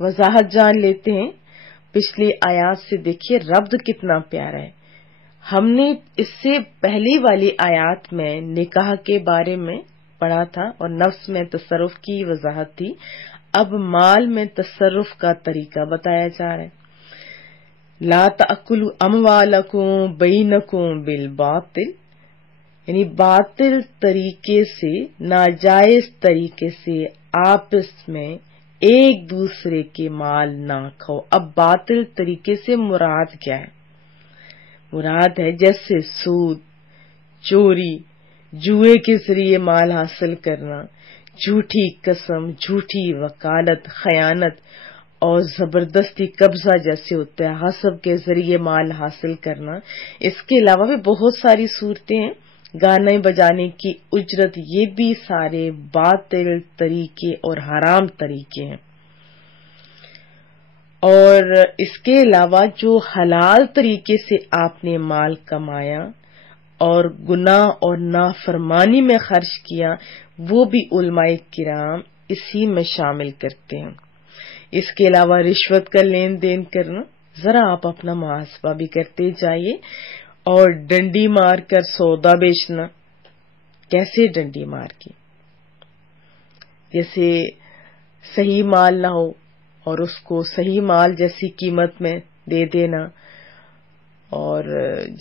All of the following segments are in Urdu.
وضاحت جان لیتے ہیں پچھلی آیات سے. دیکھیے ربط کتنا پیارا ہے. ہم نے اس سے پہلی والی آیات میں نکاح کے بارے میں پڑھا تھا اور نفس میں تصرف کی وضاحت تھی. اب مال میں تصرف کا طریقہ بتایا جا رہا ہے. لا تأکلوا اموالکم بینکم بالباطل، یعنی باطل طریقے سے، ناجائز طریقے سے آپس میں ایک دوسرے کے مال نہ کھاؤ. اب باطل طریقے سے مراد کیا ہے؟ مراد ہے جیسے سود، چوری، جوئے کے ذریعے مال حاصل کرنا، جھوٹی قسم، جھوٹی وکالت، خیانت اور زبردستی قبضہ جیسے ہوتا ہے، حسب کے ذریعے مال حاصل کرنا. اس کے علاوہ بھی بہت ساری صورتیں ہیں. گانے بجانے کی اجرت، یہ بھی سارے باطل طریقے اور حرام طریقے ہیں. اور اس کے علاوہ جو حلال طریقے سے آپ نے مال کمایا اور گناہ اور نافرمانی میں خرچ کیا، وہ بھی علماء کرام اسی میں شامل کرتے ہیں. اس کے علاوہ رشوت کا لین دین کرنا، ذرا آپ اپنا محاسبہ بھی کرتے جائیے. اور ڈنڈی مار کر سودا بیچنا، کیسے ڈنڈی مار کی؟ جیسے صحیح مال نہ ہو اور اس کو صحیح مال جیسی قیمت میں دے دینا، اور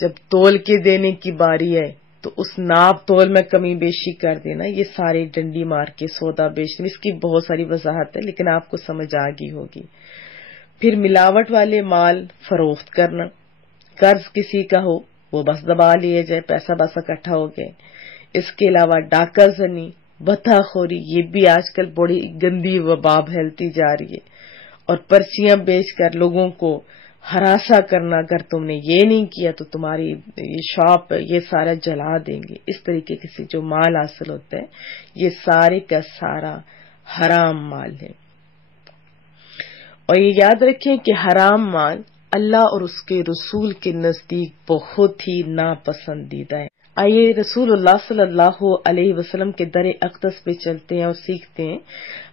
جب تول کے دینے کی باری ہے تو اس ناپ تول میں کمی بیشی کر دینا. یہ سارے ڈنڈی مار کے سودا بیچنا. اس کی بہت ساری وضاحت ہے لیکن آپ کو سمجھ آ گئی ہوگی. پھر ملاوٹ والے مال فروخت کرنا، قرض کسی کا ہو وہ بس دبا لیے جائے، پیسہ بس اکٹھا ہو گئے. اس کے علاوہ ڈاکہ زنی، بتہ خوری، یہ بھی آج کل بڑی گندی وبا پھیلتی جا رہی ہے. اور پرچیاں بیچ کر لوگوں کو ہراساں کرنا، اگر تم نے یہ نہیں کیا تو تمہاری یہ شاپ یہ سارا جلا دیں گے. اس طریقے سے جو مال حاصل ہوتا ہے یہ سارے کا سارا حرام مال ہے. اور یہ یاد رکھیں کہ حرام مال اللہ اور اس کے رسول کے نزدیک بہت ہی ناپسندیدہ ہے. آئیے رسول اللہ صلی اللہ علیہ وسلم کے در اقدس پہ چلتے ہیں اور سیکھتے ہیں.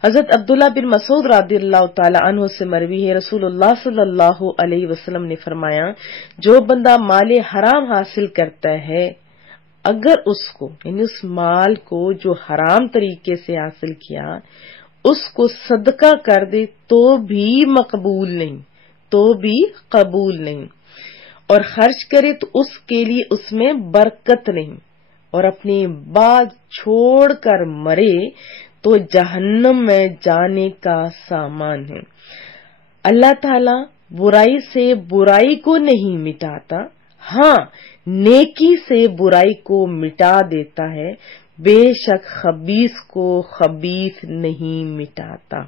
حضرت عبداللہ بن مسعود رضی اللہ تعالی عنہ سے مروی ہے، رسول اللہ صلی اللہ علیہ وسلم نے فرمایا، جو بندہ مال حرام حاصل کرتا ہے، اگر اس کو یعنی اس مال کو جو حرام طریقے سے حاصل کیا اس کو صدقہ کر دے تو بھی مقبول نہیں، تو بھی قبول نہیں، اور خرچ کرے تو اس کے لیے اس میں برکت نہیں، اور اپنی بات چھوڑ کر مرے تو جہنم میں جانے کا سامان ہے. اللہ تعالی برائی سے برائی کو نہیں مٹاتا، ہاں نیکی سے برائی کو مٹا دیتا ہے. بے شک خبیث کو خبیث نہیں مٹاتا.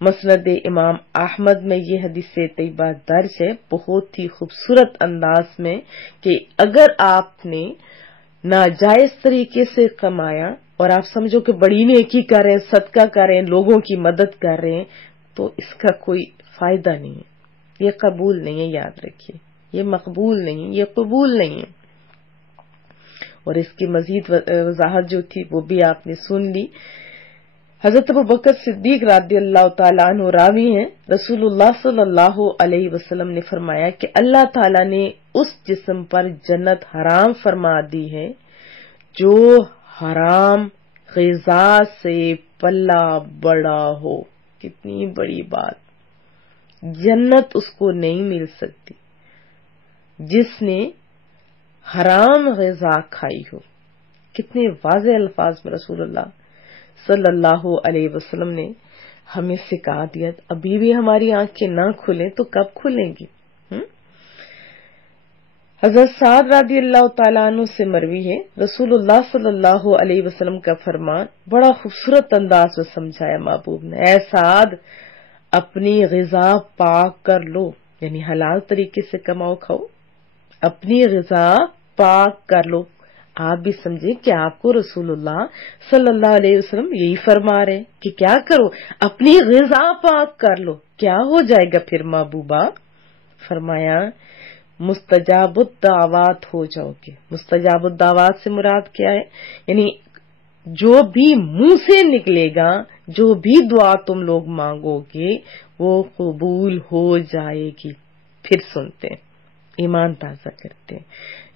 مسند امام احمد میں یہ حدیث طیبہ درج ہے بہت ہی خوبصورت انداز میں کہ اگر آپ نے ناجائز طریقے سے کمایا اور آپ سمجھو کہ بڑی نیکی کر رہے ہیں، صدقہ کر رہے ہیں، لوگوں کی مدد کر رہے ہیں، تو اس کا کوئی فائدہ نہیں ہے. یہ قبول نہیں ہے، یاد رکھیے، یہ مقبول نہیں، یہ قبول نہیں ہے. اور اس کی مزید وضاحت جو تھی وہ بھی آپ نے سن لی. حضرت ابوبکر صدیق رضی اللہ تعالیٰ عنہ راوی ہیں، رسول اللہ صلی اللہ علیہ وسلم نے فرمایا کہ اللہ تعالیٰ نے اس جسم پر جنت حرام فرما دی ہے جو حرام غذا سے پلہ بڑا ہو. کتنی بڑی بات، جنت اس کو نہیں مل سکتی جس نے حرام غذا کھائی ہو. کتنے واضح الفاظ میں رسول اللہ صلی اللہ علیہ وسلم نے ہمیں سکھا دیا. ابھی بھی ہماری آنکھیں نہ کھلیں تو کب کھلیں گی؟ حضرت سعد رضی اللہ تعالیٰ عنہ سے مروی ہے، رسول اللہ صلی اللہ علیہ وسلم کا فرمان بڑا خوبصورت انداز میں سمجھایا محبوب نے. اے سعد، اپنی غذا پاک کر لو، یعنی حلال طریقے سے کماؤ کھاؤ، اپنی غذا پاک کر لو. آپ بھی سمجھیں کہ آپ کو رسول اللہ صلی اللہ علیہ وسلم یہی فرما رہے کہ کیا کرو، اپنی غذا پاک کر لو. کیا ہو جائے گا پھر محبوبہ؟ فرمایا مستجاب الدعوات ہو جاؤ گے. مستجاب الدعوات سے مراد کیا ہے؟ یعنی جو بھی منہ سے نکلے گا جو بھی دعا تم لوگ مانگو گے وہ قبول ہو جائے گی۔ پھر سنتے ہیں، ایمان تازہ کرتے ہیں۔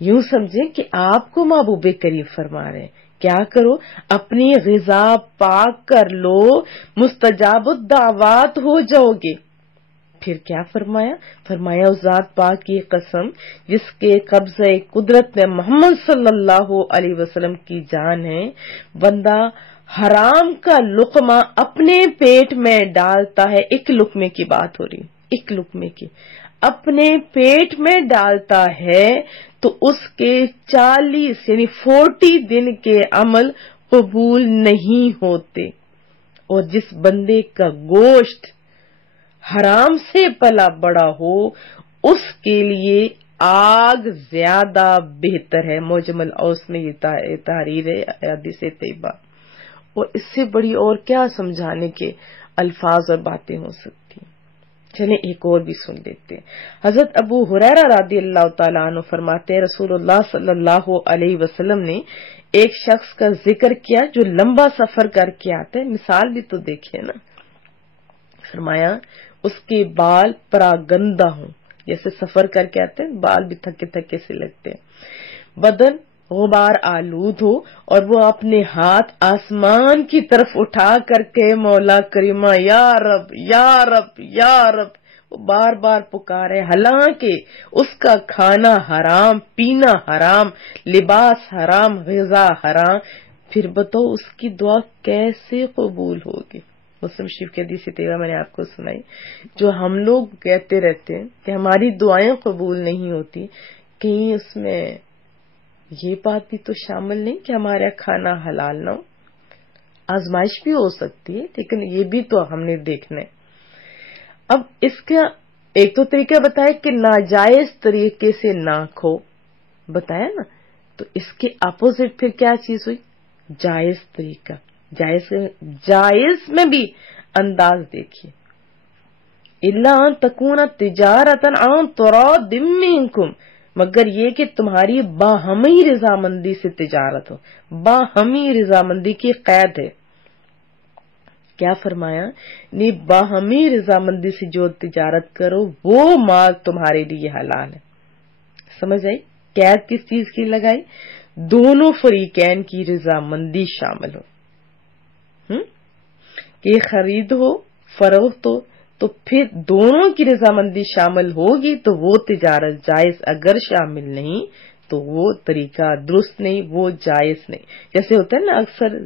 یوں سمجھیں کہ آپ کو محبوب کریم فرما رہے ہیں کیا کرو، اپنی غذا پاک کر لو، مستجاب الدعوات ہو جاؤ گے۔ پھر کیا فرمایا؟ فرمایا اس ذات پاک کی قسم جس کے قبضہ قدرت میں محمد صلی اللہ علیہ وسلم کی جان ہے، بندہ حرام کا لقمہ اپنے پیٹ میں ڈالتا ہے، ایک لقمے کی بات ہو رہی، ایک لقمے کی اپنے پیٹ میں ڈالتا ہے تو اس کے 40 یعنی 40 دن کے عمل قبول نہیں ہوتے، اور جس بندے کا گوشت حرام سے پلا بڑا ہو اس کے لیے آگ زیادہ بہتر ہے۔ معجم الاوس میں یہ تحریر ہے حدیث طیبہ، اور اس سے بڑی اور کیا سمجھانے کے الفاظ اور باتیں ہو سکتی ہیں۔ چلیں ایک اور بھی سن لیتے ہیں۔ حضرت ابو ہریرہ رضی اللہ تعالیٰ عنہ فرماتے ہیں رسول اللہ صلی اللہ علیہ وسلم نے ایک شخص کا ذکر کیا جو لمبا سفر کر کے آتا ہے، مثال بھی تو دیکھیں نا، فرمایا اس کے بال پراگندہ ہوں، جیسے سفر کر کے آتے ہیں بال بھی تھکے تھکے سے لگتے ہیں، بدن غبار آلود ہو اور وہ اپنے ہاتھ آسمان کی طرف اٹھا کر کے مولا کریمہ یا رب یا رب یا رب وہ بار بار پکارے، حالانکہ اس کا کھانا حرام، پینا حرام، لباس حرام، غذا حرام، پھر بتاؤ اس کی دعا کیسے قبول ہوگی؟ مسلم شریف کی حدیث طیبہ میں نے آپ کو سنائی۔ جو ہم لوگ کہتے رہتے ہیں کہ ہماری دعائیں قبول نہیں ہوتی، کہیں اس میں یہ بات بھی تو شامل نہیں کہ ہمارا کھانا حلال نہ ہو؟ آزمائش بھی ہو سکتی ہے، لیکن یہ بھی تو ہم نے دیکھنا ہے۔ اب اس کا ایک تو طریقہ بتایا کہ ناجائز طریقے سے نہ کھو، بتایا نا، تو اس کے اپوزٹ پھر کیا چیز ہوئی؟ جائز طریقہ۔ جائز میں بھی انداز دیکھیے، الا ان تکون تجارتا عن تراض منکم، مگر یہ کہ تمہاری باہمی رضامندی سے تجارت ہو۔ باہمی رضامندی کی قید ہے، کیا فرمایا؟ نہیں، باہمی رضامندی سے جو تجارت کرو وہ مال تمہارے لیے حلال ہے۔ سمجھ آئی؟ قید کس چیز کی لگائی؟ دونوں فریقین کی رضامندی شامل ہو، کہ خرید ہو فروخت ہو، تو پھر دونوں کی رضامندی شامل ہوگی تو وہ تجارت جائز، اگر شامل نہیں تو وہ طریقہ درست نہیں، وہ جائز نہیں۔ جیسے ہوتا ہے نا اکثر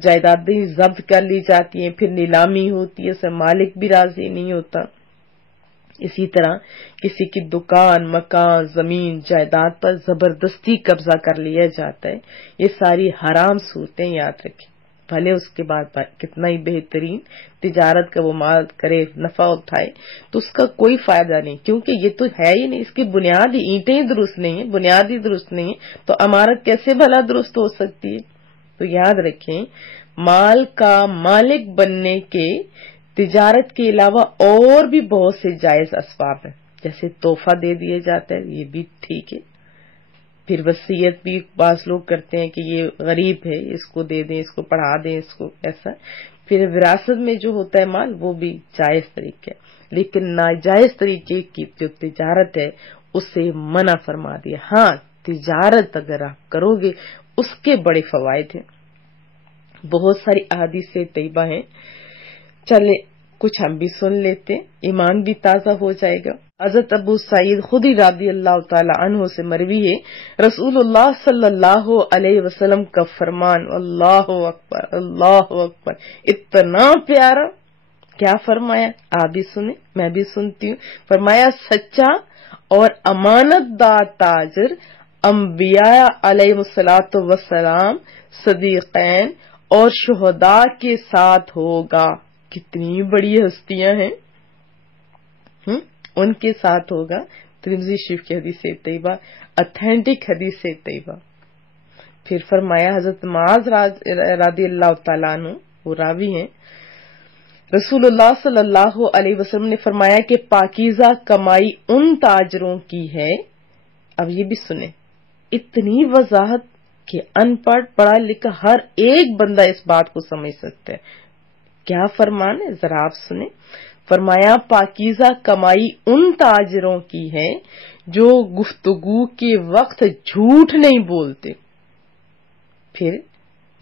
جائیدادیں ضبط کر لی جاتی ہیں، پھر نیلامی ہوتی ہے، اس سے مالک بھی راضی نہیں ہوتا۔ اسی طرح کسی کی دکان، مکان، زمین، جائیداد پر زبردستی قبضہ کر لیا جاتا ہے، یہ ساری حرام صورتیں یاد رکھیں۔ بھلے اس کے بعد کتنا ہی بہترین تجارت کا وہ مال کرے، نفع اٹھائے، تو اس کا کوئی فائدہ نہیں، کیونکہ یہ تو ہے ہی نہیں، اس کی بنیاد ہی اینٹیں ہی درست نہیں ہیں، بنیاد ہی درست نہیں ہے، تو عمارت کیسے بھلا درست ہو سکتی ہے؟ تو یاد رکھیں، مال کا مالک بننے کے تجارت کے علاوہ اور بھی بہت سے جائز اسباب ہیں، جیسے تحفہ دے دیا جاتا ہے، یہ بھی ٹھیک ہے۔ پھر وصیت بھی بعض لوگ کرتے ہیں کہ یہ غریب ہے، اس کو دے دیں، اس کو پڑھا دیں، اس کو ایسا۔ پھر وراثت میں جو ہوتا ہے مال، وہ بھی جائز طریقے، لیکن ناجائز طریقے کی جو تجارت ہے اسے منع فرما دیا۔ ہاں، تجارت اگر آپ کرو گے اس کے بڑے فوائد ہیں، بہت ساری احادیث طیبہ ہیں، چلے کچھ ہم بھی سن لیتے، ایمان بھی تازہ ہو جائے گا۔ حضرت ابو سعید خدری رضی اللہ تعالی عنہ سے مروی ہے، رسول اللہ صلی اللہ علیہ وسلم کا فرمان، اللہ اکبر اللہ اکبر، اتنا پیارا، کیا فرمایا؟ آپ بھی سنیں، میں بھی سنتی ہوں۔ فرمایا سچا اور امانت دار تاجر انبیاء علیہ الصلوۃ والسلام، صدیقین اور شہداء کے ساتھ ہوگا۔ کتنی بڑی ہستیاں ہیں، ان کے ساتھ ہوگا۔ ترمذی شریف کی حدیث طیبہ، اتھینٹک حدیث طیبہ۔ پھر فرمایا حضرت معاذ رضی اللہ تعالیٰ عنہ، وہ راوی ہیں، رسول اللہ صلی اللہ علیہ وسلم نے فرمایا کہ پاکیزہ کمائی ان تاجروں کی ہے، اب یہ بھی سنیں، اتنی وضاحت کہ ان پڑھ پڑھا لکھا ہر ایک بندہ اس بات کو سمجھ سکتا ہے، کیا فرمان ہے ذرا آپ سنیں. فرمایا پاکیزہ کمائی ان تاجروں کی ہے جو گفتگو کے وقت جھوٹ نہیں بولتے، پھر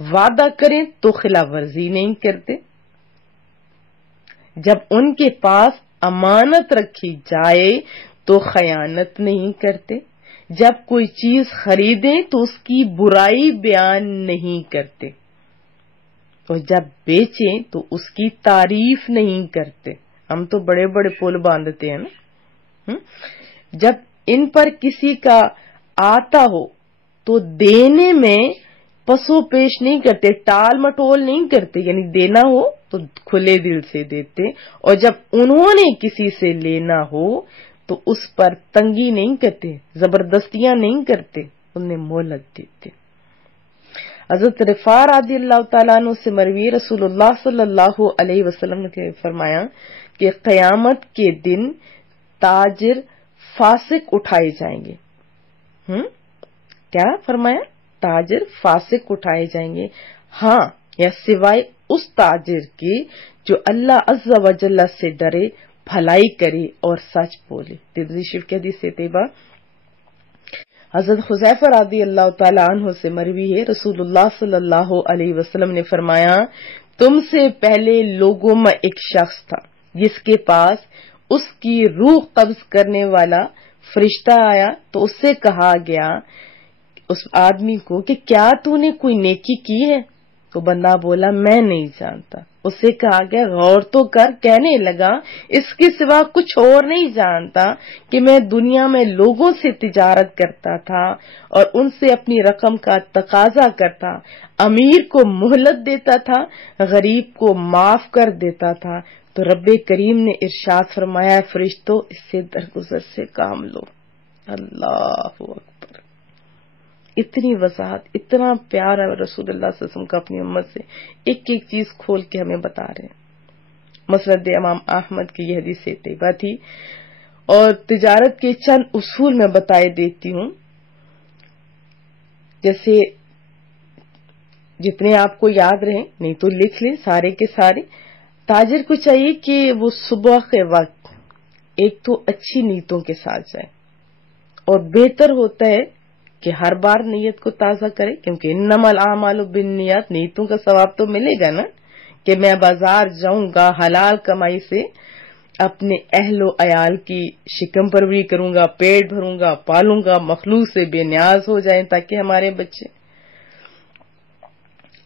وعدہ کریں تو خلاف ورزی نہیں کرتے، جب ان کے پاس امانت رکھی جائے تو خیانت نہیں کرتے، جب کوئی چیز خریدیں تو اس کی برائی بیان نہیں کرتے، اور جب بیچیں تو اس کی تعریف نہیں کرتے. ہم تو بڑے بڑے پل باندھتے ہیں نا. جب ان پر کسی کا آتا ہو تو دینے میں پسو پیش نہیں کرتے، ٹال مٹول نہیں کرتے، یعنی دینا ہو تو کھلے دل سے دیتے، اور جب انہوں نے کسی سے لینا ہو تو اس پر تنگی نہیں کرتے، زبردستیاں نہیں کرتے، انہیں مہلت دیتے. حضرت رفاع رضی اللہ تعالیٰ عنہ سے مروی رسول اللہ صلی اللہ علیہ وسلم نے فرمایا کہ قیامت کے دن تاجر فاسق اٹھائے جائیں گے. کیا فرمایا؟ تاجر فاسق اٹھائے جائیں گے، ہاں یا سوائے اس تاجر کے جو اللہ عز و جل سے ڈرے، بھلائی کرے اور سچ بولے. ترمذی شریف کی حدیث طیبہ. حضرت حذیفہ رضی اللہ تعالیٰ عنہ سے مروی ہے رسول اللہ صلی اللہ علیہ وسلم نے فرمایا تم سے پہلے لوگوں میں ایک شخص تھا جس کے پاس اس کی روح قبض کرنے والا فرشتہ آیا تو اس سے کہا گیا اس آدمی کو کہ کیا تو نے کوئی نیکی کی ہے؟ تو بندہ بولا میں نہیں جانتا. اس سے کہا گیا غور تو کر. کہنے لگا اس کے سوا کچھ اور نہیں جانتا کہ میں دنیا میں لوگوں سے تجارت کرتا تھا اور ان سے اپنی رقم کا تقاضا کرتا، امیر کو مہلت دیتا تھا، غریب کو معاف کر دیتا تھا. تو رب کریم نے ارشاد فرمایا فرشتوں اس سے درگزر سے کام لو. اللہ اکبر. اتنی وضاحت، اتنا پیار ہے رسول اللہ صلی اللہ علیہ وسلم کا اپنی امت سے، ایک ایک چیز کھول کے ہمیں بتا رہے ہیں. مسند امام احمد کی یہ حدیث طیبہ تھی. اور تجارت کے چند اصول میں بتائے دیتی ہوں، جیسے جتنے آپ کو یاد رہیں، نہیں تو لکھ لیں سارے کے سارے. تاجر کو چاہیے کہ وہ صبح کے وقت ایک تو اچھی نیتوں کے ساتھ جائے، اور بہتر ہوتا ہے کہ ہر بار نیت کو تازہ کرے، کیونکہ انما الاعمال بالنیات، نیتوں کا ثواب تو ملے گا نا. کہ میں بازار جاؤں گا، حلال کمائی سے اپنے اہل و عیال کی شکم پروری کروں گا، پیٹ بھروں گا، پالوں گا، مخلوق سے بے نیاز ہو جائیں تاکہ ہمارے بچے،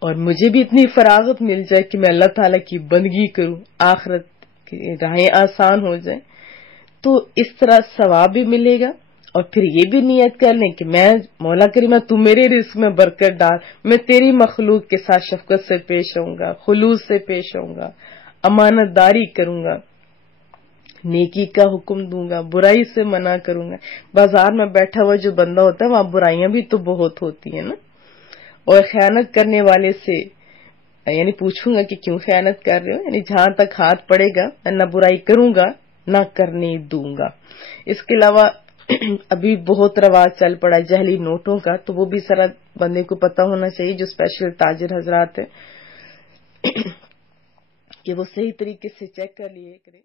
اور مجھے بھی اتنی فراغت مل جائے کہ میں اللہ تعالیٰ کی بندگی کروں، آخرت کی راہیں آسان ہو جائیں. تو اس طرح ثواب بھی ملے گا. اور پھر یہ بھی نیت کر لیں کہ میں مولا کریمہ تو میرے رزق میں برکت ڈال، میں تیری مخلوق کے ساتھ شفقت سے پیش ہوں گا، خلوص سے پیش ہوں گا، امانت داری کروں گا، نیکی کا حکم دوں گا، برائی سے منع کروں گا. بازار میں بیٹھا ہوا جو بندہ ہوتا ہے وہاں برائیاں بھی تو بہت ہوتی ہیں نا. اور خیانت کرنے والے سے یعنی پوچھوں گا کہ کیوں خیانت کر رہے ہو، یعنی جہاں تک ہاتھ پڑے گا نہ برائی کروں گا نہ کرنے دوں گا. اس کے علاوہ ابھی بہت رواج چل پڑا جعلی نوٹوں کا، تو وہ بھی ذرا بندے کو پتہ ہونا چاہیے جو اسپیشل تاجر حضرات ہیں کہ وہ صحیح طریقے سے چیک کر لیے کرے.